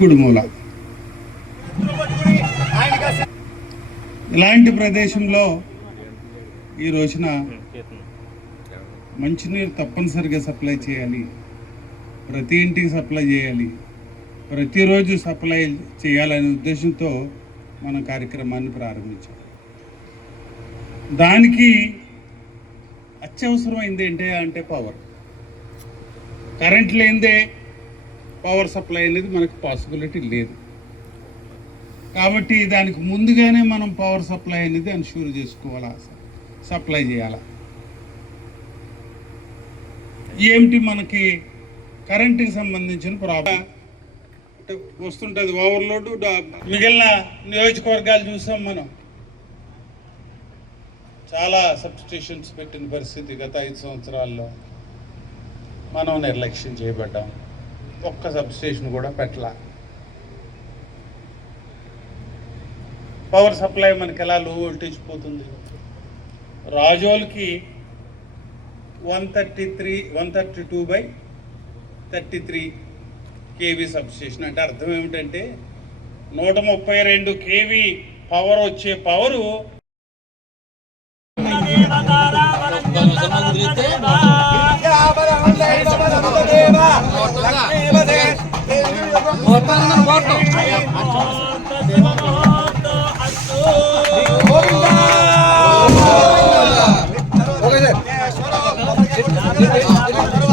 గుడిమూల ఇలాంటి ప్రదేశంలో ఈ రోజున మంచినీరు తప్పనిసరిగా సప్లై చేయాలి, ప్రతి ఇంటికి సప్లై చేయాలి, ప్రతిరోజు సప్లై చేయాలనే ఉద్దేశంతో మనం కార్యక్రమాన్ని ప్రారంభించాం. దానికి అత్యవసరమైంది ఏంటంటే పవర్. కరెంట్ లేనిదే పవర్ సప్లై అనేది మనకు పాసిబిలిటీ లేదు. కాబట్టి దానికి ముందుగానే మనం పవర్ సప్లై అనేది అన్షూర్ చేసుకోవాలా, సప్లై చేయాలా. ఏమిటి మనకి కరెంటుకి సంబంధించిన ప్రాబ్లం వస్తుంటుంది, ఓవర్లోడ్. మిగిలిన నియోజకవర్గాలు చూసాం మనం, చాలా సబ్స్టేషన్స్ పెట్టిన పరిస్థితి గత 5 సంవత్సరాల్లో. మనం నిర్లక్ష్యం చేయబడ్డాం, ఒక్క సబ్స్టేషన్ కూడా పెట్టలా. పవర్ సప్లై మనకి ఎలా లో వోల్టేజ్ పోతుంది. రాజోల్కి 132/33 కేవీ సబ్స్టేషన్ అంటే అర్థం ఏమిటంటే 132 కేవీ పవర్ వచ్చే పవరు మొత్తం